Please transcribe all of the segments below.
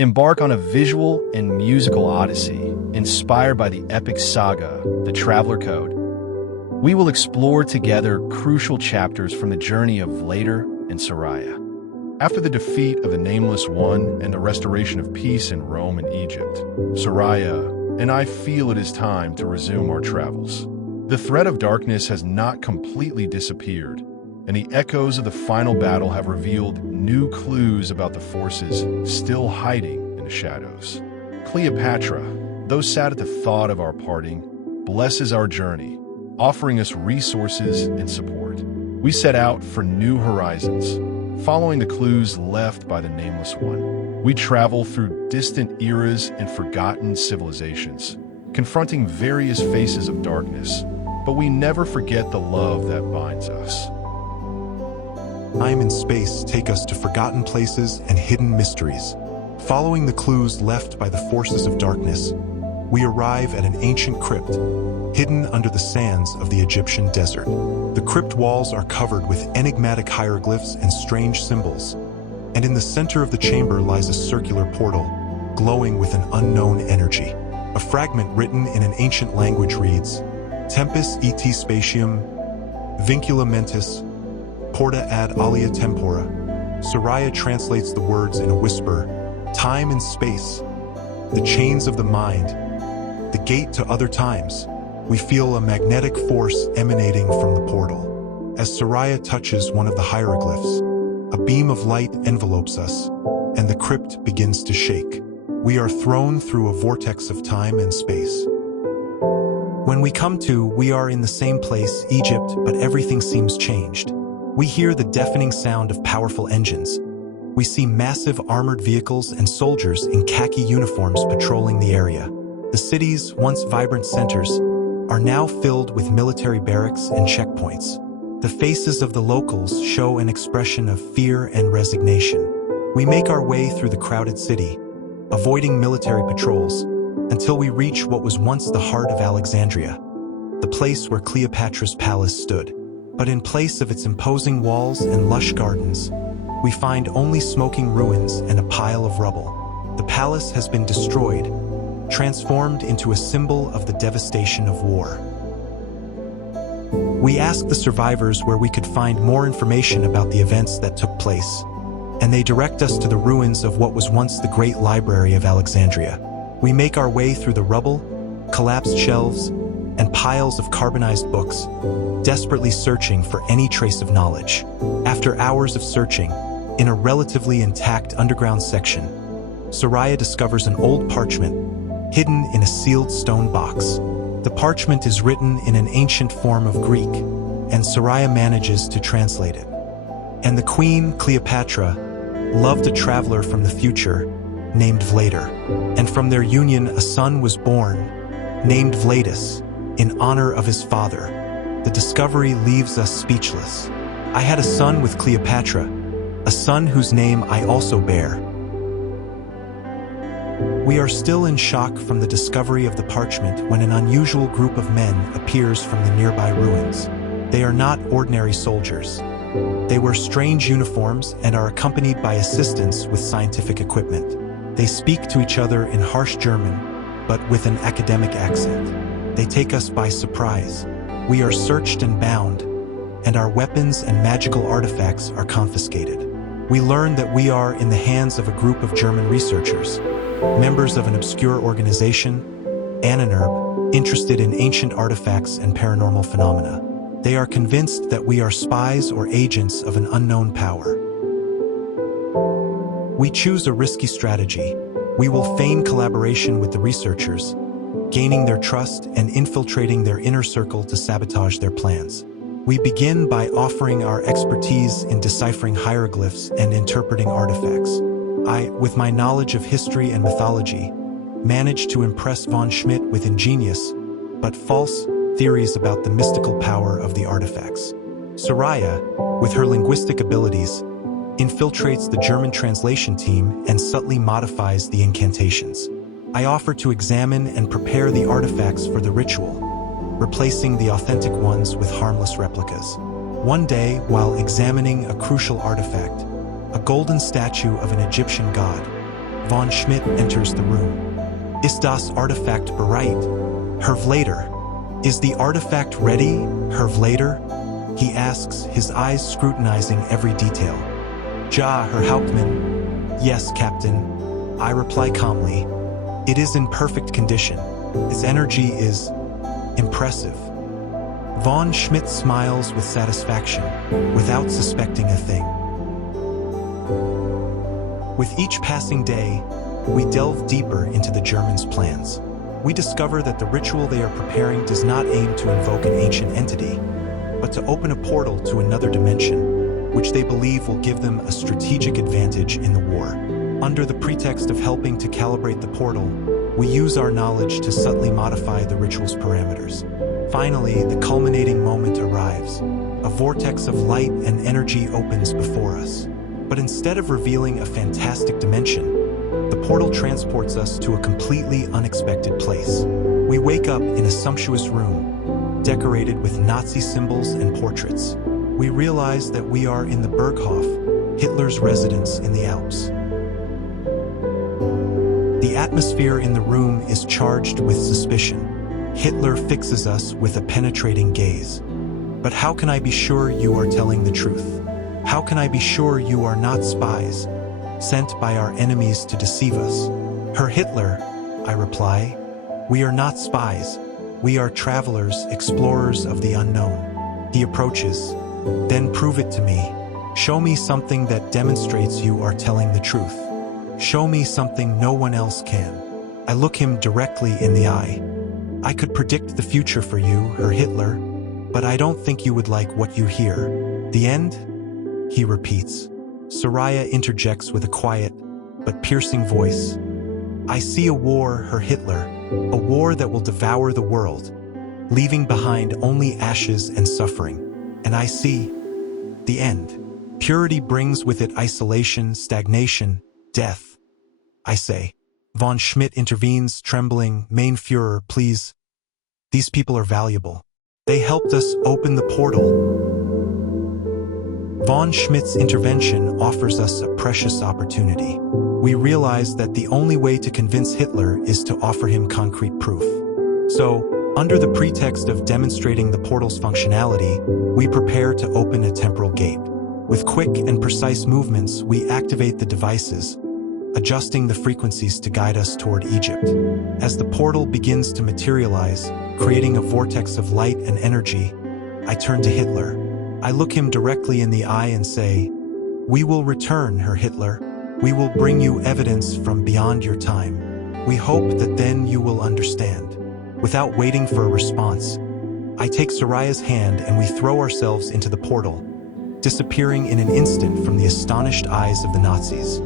Embark on a visual and musical odyssey inspired by the epic saga, The Traveler Code. We will explore together crucial chapters from the journey of Vladyr and Soraya. After the defeat of the Nameless One and the restoration of peace in Rome and Egypt, Soraya and I feel it is time to resume our travels. The threat of darkness has not completely disappeared, and the echoes of the final battle have revealed new clues about the forces still hiding in the shadows. Cleopatra, though sad at the thought of our parting, blesses our journey, offering us resources and support. We set out for new horizons, following the clues left by the Nameless One. We travel through distant eras and forgotten civilizations, confronting various faces of darkness, but we never forget the love that binds us. Time and space take us to forgotten places and hidden mysteries. Following the clues left by the forces of darkness, we arrive at an ancient crypt, hidden under the sands of the Egyptian desert. The crypt walls are covered with enigmatic hieroglyphs and strange symbols, and in the center of the chamber lies a circular portal, glowing with an unknown energy. A fragment written in an ancient language reads, Tempus et spatium, vincula mentis, porta ad alia tempora. Soraya translates the words in a whisper, time and space, the chains of the mind, the gate to other times. We feel a magnetic force emanating from the portal. As Soraya touches one of the hieroglyphs, a beam of light envelopes us, and the crypt begins to shake. We are thrown through a vortex of time and space. When we come to, we are in the same place, Egypt, but everything seems changed. We hear the deafening sound of powerful engines. We see massive armored vehicles and soldiers in khaki uniforms patrolling the area. The city's once vibrant centers are now filled with military barracks and checkpoints. The faces of the locals show an expression of fear and resignation. We make our way through the crowded city, avoiding military patrols, until we reach what was once the heart of Alexandria, the place where Cleopatra's palace stood. But in place of its imposing walls and lush gardens, we find only smoking ruins and a pile of rubble. The palace has been destroyed, transformed into a symbol of the devastation of war. We ask the survivors where we could find more information about the events that took place, and they direct us to the ruins of what was once the great library of Alexandria. We make our way through the rubble, collapsed shelves, and piles of carbonized books, desperately searching for any trace of knowledge. After hours of searching, in a relatively intact underground section, Soraya discovers an old parchment hidden in a sealed stone box. The parchment is written in an ancient form of Greek, and Soraya manages to translate it. And the Queen, Cleopatra, loved a traveler from the future named Vladyr, and from their union a son was born, named Vladis, in honor of his father. The discovery leaves us speechless. I had a son with Cleopatra, a son whose name I also bear. We are still in shock from the discovery of the parchment when an unusual group of men appears from the nearby ruins. They are not ordinary soldiers. They wear strange uniforms and are accompanied by assistants with scientific equipment. They speak to each other in harsh German, but with an academic accent. They take us by surprise. We are searched and bound, and our weapons and magical artifacts are confiscated. We learn that we are in the hands of a group of German researchers, members of an obscure organization, Annenerb, interested in ancient artifacts and paranormal phenomena. They are convinced that we are spies or agents of an unknown power. We choose a risky strategy. We will feign collaboration with the researchers, gaining their trust and infiltrating their inner circle to sabotage their plans. We begin by offering our expertise in deciphering hieroglyphs and interpreting artifacts. I, with my knowledge of history and mythology, managed to impress von Schmidt with ingenious, but false, theories about the mystical power of the artifacts. Soraya, with her linguistic abilities, infiltrates the German translation team and subtly modifies the incantations. I offer to examine and prepare the artifacts for the ritual, replacing the authentic ones with harmless replicas. One day, while examining a crucial artifact, a golden statue of an Egyptian god, Von Schmidt enters the room. Ist das Artifact bereit? Herr Vladyr. Is the artifact ready, Herr Vladyr? He asks, his eyes scrutinizing every detail. Ja, Herr Hauptmann. Yes, Captain. I reply calmly. It is in perfect condition. Its energy is impressive. Von Schmidt smiles with satisfaction, without suspecting a thing. With each passing day, we delve deeper into the Germans' plans. We discover that the ritual they are preparing does not aim to invoke an ancient entity, but to open a portal to another dimension, which they believe will give them a strategic advantage in the war. Under the pretext of helping to calibrate the portal, we use our knowledge to subtly modify the ritual's parameters. Finally, the culminating moment arrives. A vortex of light and energy opens before us. But instead of revealing a fantastic dimension, the portal transports us to a completely unexpected place. We wake up in a sumptuous room, decorated with Nazi symbols and portraits. We realize that we are in the Berghof, Hitler's residence in the Alps. The atmosphere in the room is charged with suspicion. Hitler fixes us with a penetrating gaze. But how can I be sure you are telling the truth? How can I be sure you are not spies, sent by our enemies to deceive us? Herr Hitler, I reply, we are not spies. We are travelers, explorers of the unknown. He approaches. Then prove it to me. Show me something that demonstrates you are telling the truth. Show me something no one else can. I look him directly in the eye. I could predict the future for you, Herr Hitler, but I don't think you would like what you hear. The end? He repeats. Soraya interjects with a quiet but piercing voice. I see a war, Herr Hitler, a war that will devour the world, leaving behind only ashes and suffering. And I see the end. Purity brings with it isolation, stagnation, death. I say. Von Schmidt intervenes, trembling. Mein Führer, please. These people are valuable. They helped us open the portal. Von Schmidt's intervention offers us a precious opportunity. We realize that the only way to convince Hitler is to offer him concrete proof. So, under the pretext of demonstrating the portal's functionality, we prepare to open a temporal gate. With quick and precise movements, we activate the devices, adjusting the frequencies to guide us toward Egypt. As the portal begins to materialize, creating a vortex of light and energy, I turn to Hitler. I look him directly in the eye and say, "We will return, Herr Hitler. We will bring you evidence from beyond your time. We hope that then you will understand." Without waiting for a response, I take Soraya's hand and we throw ourselves into the portal, disappearing in an instant from the astonished eyes of the Nazis.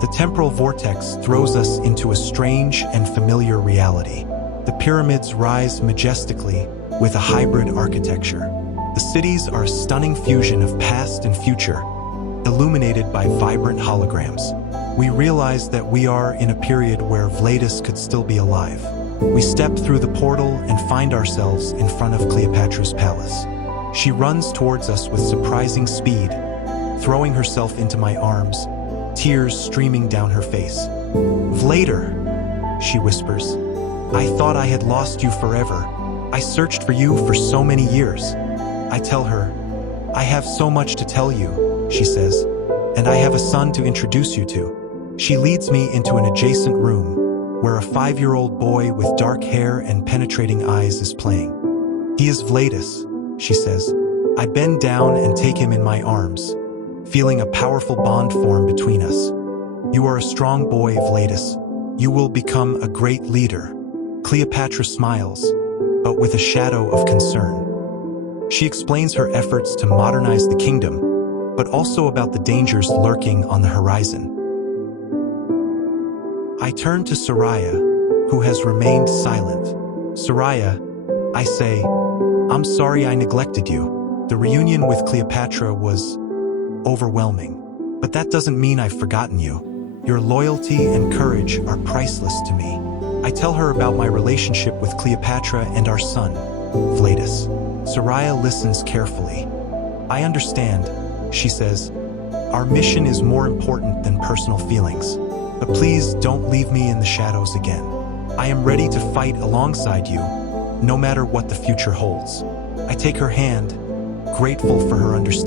The temporal vortex throws us into a strange and familiar reality. The pyramids rise majestically with a hybrid architecture. The cities are a stunning fusion of past and future, illuminated by vibrant holograms. We realize that we are in a period where Vladyr could still be alive. We step through the portal and find ourselves in front of Cleopatra's palace. She runs towards us with surprising speed, throwing herself into my arms, tears streaming down her face. "Vladyr," she whispers, "I thought I had lost you forever. I searched for you for so many years." I tell her, "I have so much to tell you," she says, "and I have a son to introduce you to." She leads me into an adjacent room, where a 5-year-old boy with dark hair and penetrating eyes is playing. "He is Vladyr," she says. I bend down and take him in my arms, feeling a powerful bond form between us. "You are a strong boy, Vladyr. You will become a great leader." Cleopatra smiles, but with a shadow of concern. She explains her efforts to modernize the kingdom, but also about the dangers lurking on the horizon. I turn to Soraya, who has remained silent. "Soraya," I say, "I'm sorry I neglected you. The reunion with Cleopatra was overwhelming. But that doesn't mean I've forgotten you. Your loyalty and courage are priceless to me." I tell her about my relationship with Cleopatra and our son, Vladyr. Soraya listens carefully. "I understand," she says. Our mission is more important than personal feelings. But please don't leave me in the shadows again. I am ready to fight alongside you, no matter what the future holds. I take her hand, grateful for her understanding.